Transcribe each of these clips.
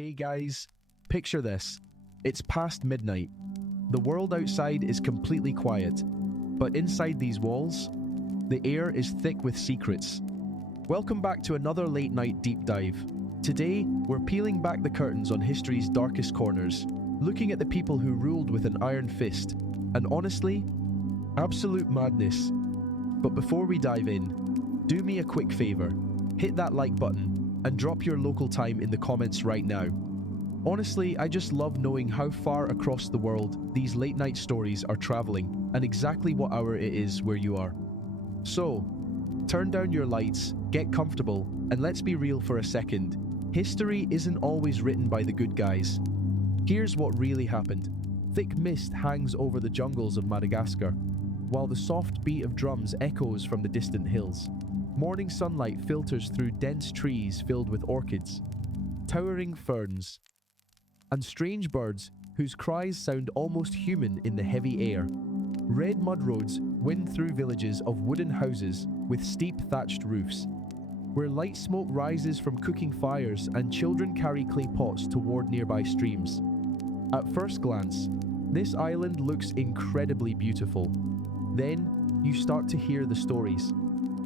Hey guys, picture this. It's past midnight. The world outside is completely quiet, but inside these walls, the air is thick with secrets. Welcome back to another late night deep dive. Today, we're peeling back the curtains on history's darkest corners, looking at the people who ruled with an iron fist, and honestly, absolute madness. But before we dive in, do me a quick favor, hit that like button, and drop your local time in the comments right now. Honestly, I just love knowing how far across the world these late night stories are traveling and exactly what hour it is where you are. So, turn down your lights, get comfortable, and let's be real for a second. History isn't always written by the good guys. Here's what really happened. Thick mist hangs over the jungles of Madagascar, while the soft beat of drums echoes from the distant hills. Morning sunlight filters through dense trees filled with orchids, towering ferns, and strange birds whose cries sound almost human in the heavy air. Red mud roads wind through villages of wooden houses with steep thatched roofs, where light smoke rises from cooking fires and children carry clay pots toward nearby streams. At first glance, this island looks incredibly beautiful. Then, you start to hear the stories.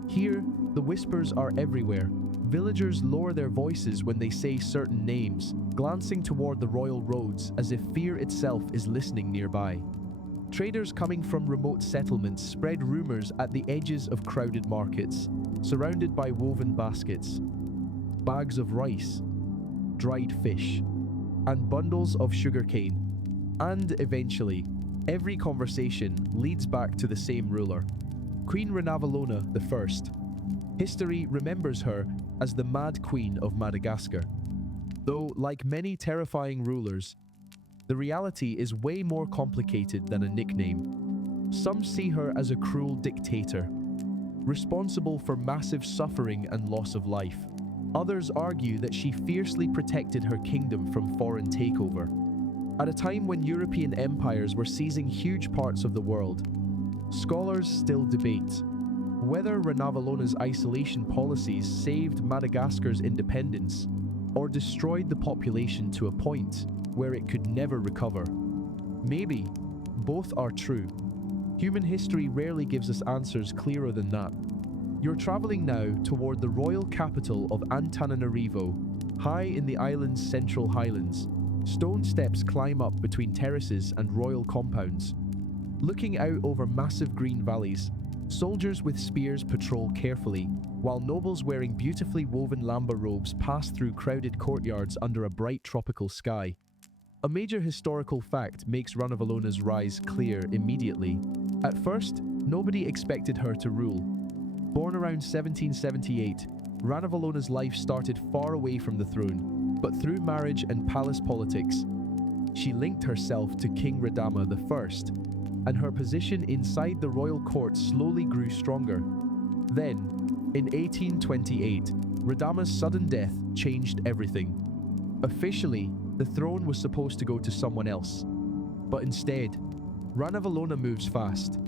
Here, the whispers are everywhere. Villagers lower their voices when they say certain names, glancing toward the royal roads as if fear itself is listening nearby. Traders coming from remote settlements spread rumors at the edges of crowded markets, surrounded by woven baskets, bags of rice, dried fish, and bundles of sugarcane. And eventually, every conversation leads back to the same ruler, Queen Ranavalona I. History remembers her as the Mad Queen of Madagascar. Though, like many terrifying rulers, the reality is way more complicated than a nickname. Some see her as a cruel dictator, responsible for massive suffering and loss of life. Others argue that she fiercely protected her kingdom from foreign takeover. At a time when European empires were seizing huge parts of the world, scholars still debate whether Ranavalona's isolation policies saved Madagascar's independence or destroyed the population to a point where it could never recover. Maybe both are true. Human history rarely gives us answers clearer than that. You're traveling now toward the royal capital of Antananarivo, high in the island's central highlands. Stone steps climb up between terraces and royal compounds. Looking out over massive green valleys, soldiers with spears patrol carefully, while nobles wearing beautifully woven lamba robes pass through crowded courtyards under a bright tropical sky. A major historical fact makes Ranavalona's rise clear immediately. At first, nobody expected her to rule. Born around 1778, Ranavalona's life started far away from the throne, but through marriage and palace politics, she linked herself to King Radama I, and her position inside the royal court slowly grew stronger. Then, in 1828, Radama's sudden death changed everything. Officially, the throne was supposed to go to someone else. But instead, Ranavalona moves fast.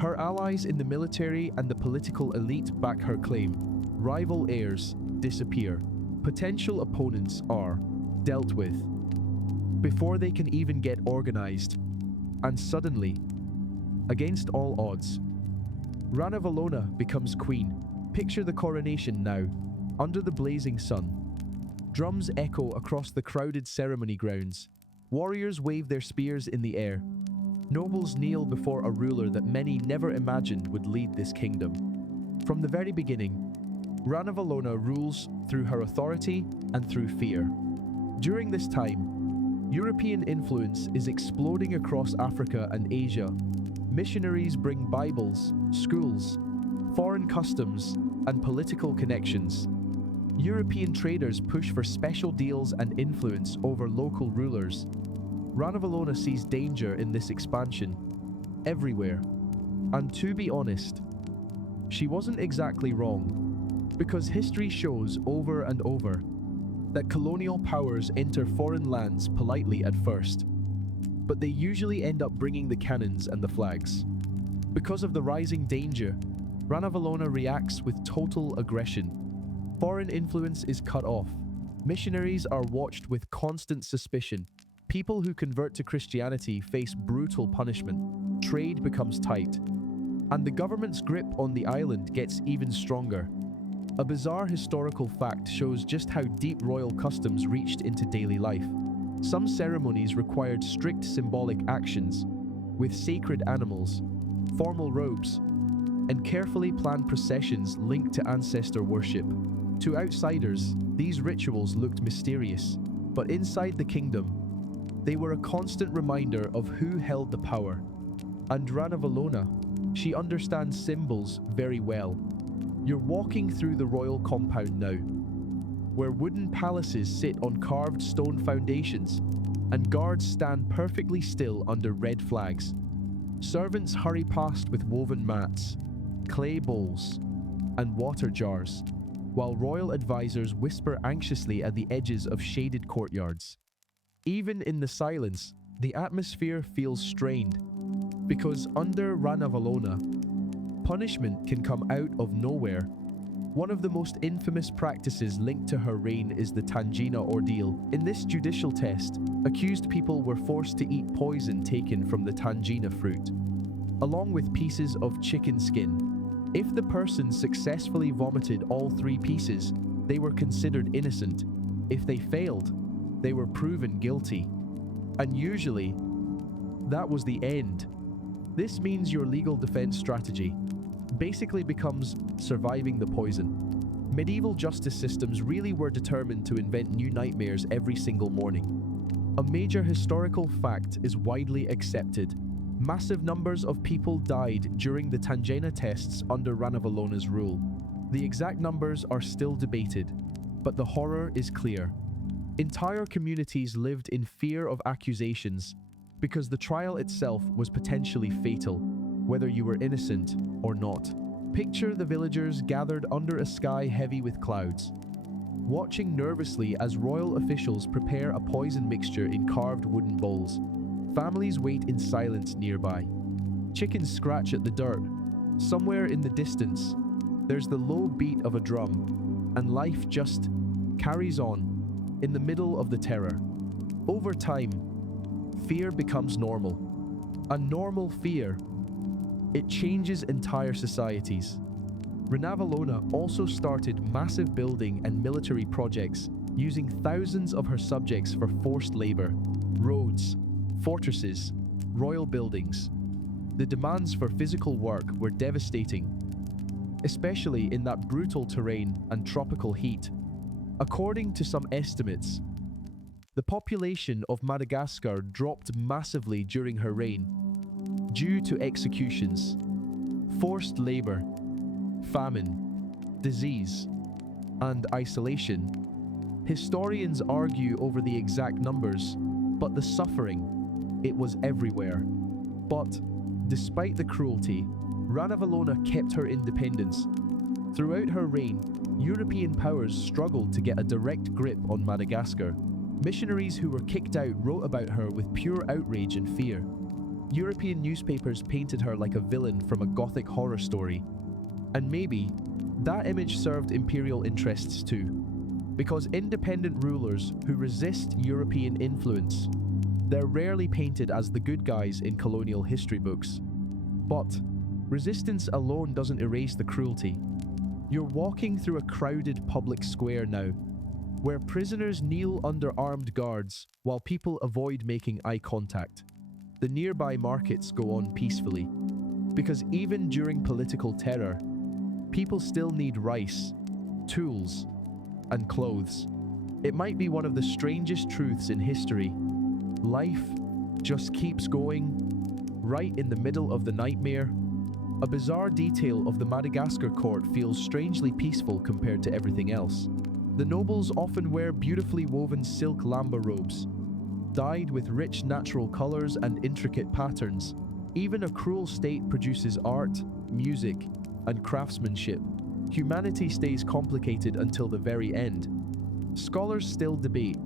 Her allies in the military and the political elite back her claim. Rival heirs disappear. Potential opponents are dealt with before they can even get organized. And suddenly, against all odds, Ranavalona becomes queen. Picture the coronation now, under the blazing sun. Drums echo across the crowded ceremony grounds. Warriors wave their spears in the air. Nobles kneel before a ruler that many never imagined would lead this kingdom. From the very beginning, Ranavalona rules through her authority and through fear. During this time, European influence is exploding across Africa and Asia. Missionaries bring Bibles, schools, foreign customs, and political connections. European traders push for special deals and influence over local rulers. Ranavalona sees danger in this expansion everywhere. And to be honest, she wasn't exactly wrong, because history shows over and over that colonial powers enter foreign lands politely at first, but they usually end up bringing the cannons and the flags. Because of the rising danger, Ranavalona reacts with total aggression. Foreign influence is cut off, Missionaries are watched with constant suspicion. People who convert to Christianity face brutal punishment. Trade becomes tight. And the government's grip on the island gets even stronger. A bizarre historical fact shows just how deep royal customs reached into daily life. Some ceremonies required strict symbolic actions, with sacred animals, formal robes, and carefully planned processions linked to ancestor worship. To outsiders, these rituals looked mysterious, but inside the kingdom, they were a constant reminder of who held the power. And Ranavalona, she understands symbols very well. You're walking through the royal compound now, where wooden palaces sit on carved stone foundations, and guards stand perfectly still under red flags. Servants hurry past with woven mats, clay bowls, and water jars, while royal advisors whisper anxiously at the edges of shaded courtyards. Even in the silence, the atmosphere feels strained, because under Ranavalona, punishment can come out of nowhere. One of the most infamous practices linked to her reign is the Tangena ordeal. In this judicial test, accused people were forced to eat poison taken from the Tangena fruit, along with pieces of chicken skin. If the person successfully vomited all 3 pieces, they were considered innocent. If they failed, they were proven guilty. And usually, that was the end. This means your legal defense strategy basically becomes surviving the poison. Medieval justice systems really were determined to invent new nightmares every single morning. A major historical fact is widely accepted. Massive numbers of people died during the Tangena tests under Ranavalona's rule. The exact numbers are still debated, but the horror is clear. Entire communities lived in fear of accusations because the trial itself was potentially fatal, whether you were innocent or not. Picture the villagers gathered under a sky heavy with clouds, watching nervously as royal officials prepare a poison mixture in carved wooden bowls. Families wait in silence nearby. Chickens scratch at the dirt. Somewhere in the distance, there's the low beat of a drum, and life just carries on in the middle of the terror. Over time, fear becomes normal. A normal fear. It changes entire societies. Ranavalona also started massive building and military projects, using thousands of her subjects for forced labor, roads, fortresses, royal buildings. The demands for physical work were devastating, especially in that brutal terrain and tropical heat. According to some estimates, the population of Madagascar dropped massively during her reign due to executions, forced labor, famine, disease, and isolation. Historians argue over the exact numbers, but the suffering, it was everywhere. But, despite the cruelty, Ranavalona kept her independence. Throughout her reign, European powers struggled to get a direct grip on Madagascar. Missionaries who were kicked out wrote about her with pure outrage and fear. European newspapers painted her like a villain from a gothic horror story. And maybe that image served imperial interests too, because independent rulers who resist European influence, they're rarely painted as the good guys in colonial history books. But resistance alone doesn't erase the cruelty. You're walking through a crowded public square now, where prisoners kneel under armed guards while people avoid making eye contact. The nearby markets go on peacefully, because even during political terror, people still need rice, tools, and clothes. It might be one of the strangest truths in history. Life just keeps going, right in the middle of the nightmare. A bizarre detail of the Madagascar court feels strangely peaceful compared to everything else. The nobles often wear beautifully woven silk lamba robes, dyed with rich natural colors and intricate patterns. Even a cruel state produces art, music, and craftsmanship. Humanity stays complicated until the very end. Scholars still debate.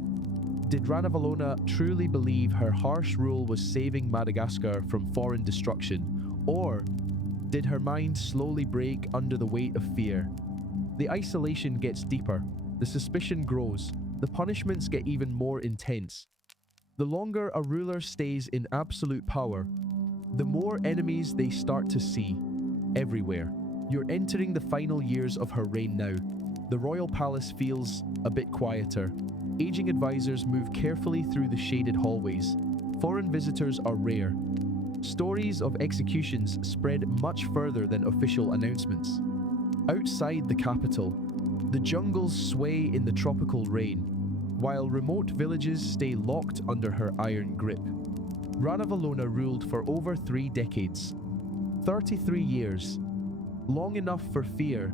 Did Ranavalona truly believe her harsh rule was saving Madagascar from foreign destruction, or did her mind slowly break under the weight of fear? The isolation gets deeper, the suspicion grows, the punishments get even more intense. The longer a ruler stays in absolute power, the more enemies they start to see everywhere. You're entering the final years of her reign now. The royal palace feels a bit quieter. Aging advisors move carefully through the shaded hallways. Foreign visitors are rare. Stories of executions spread much further than official announcements. Outside the capital, the jungles sway in the tropical rain, while remote villages stay locked under her iron grip. Ranavalona ruled for over 3 decades. 33 years. Long enough for fear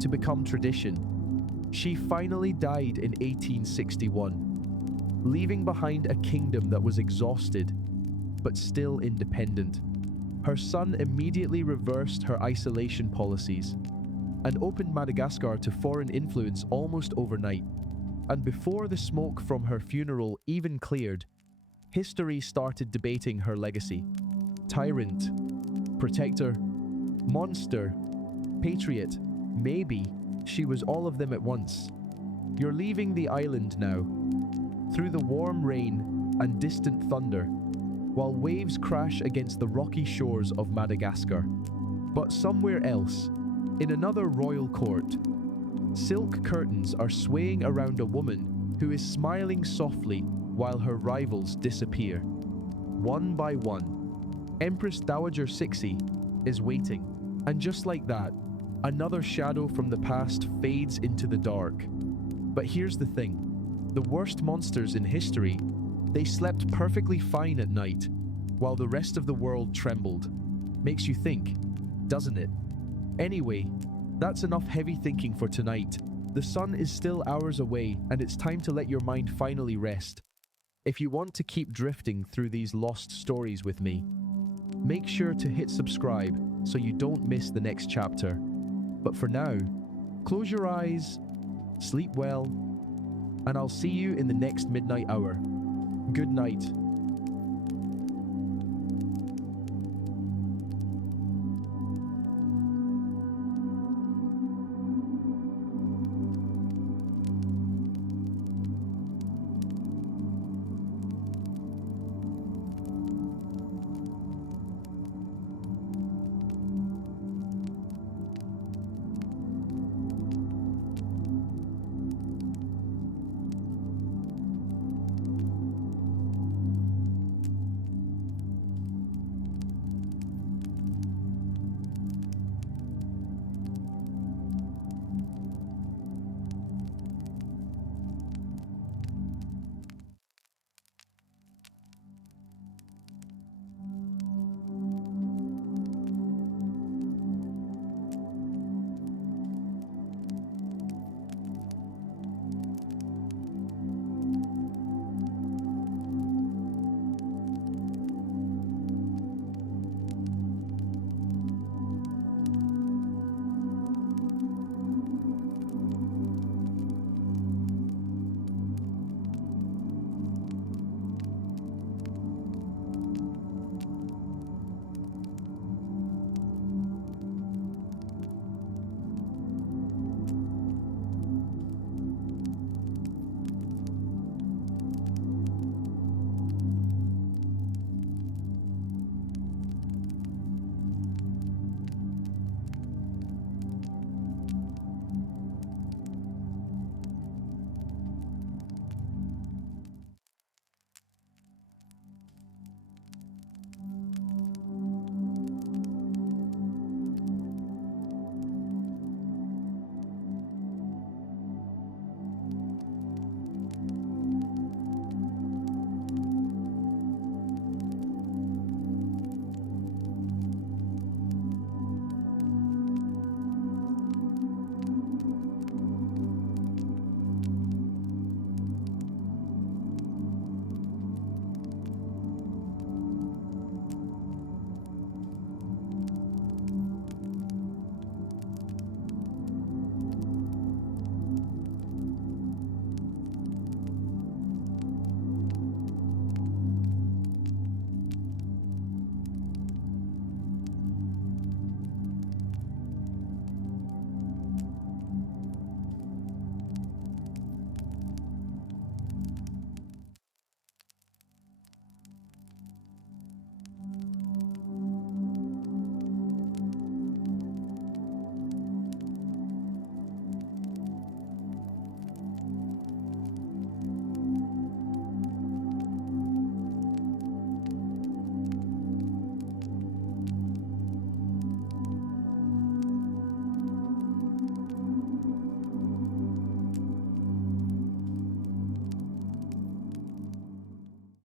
to become tradition. She finally died in 1861, leaving behind a kingdom that was exhausted, but still independent. Her son immediately reversed her isolation policies and opened Madagascar to foreign influence almost overnight. And before the smoke from her funeral even cleared, history started debating her legacy. Tyrant, protector, monster, patriot, maybe she was all of them at once. You're leaving the island now, through the warm rain and distant thunder, while waves crash against the rocky shores of Madagascar. But somewhere else, in another royal court, silk curtains are swaying around a woman who is smiling softly while her rivals disappear. One by one, Empress Dowager Cixi is waiting. And just like that, another shadow from the past fades into the dark. But here's the thing. The worst monsters in history, they slept perfectly fine at night, while the rest of the world trembled. Makes you think, doesn't it? Anyway, that's enough heavy thinking for tonight. The sun is still hours away, and it's time to let your mind finally rest. If you want to keep drifting through these lost stories with me, make sure to hit subscribe so you don't miss the next chapter. But for now, close your eyes, sleep well, and I'll see you in the next midnight hour. Good night.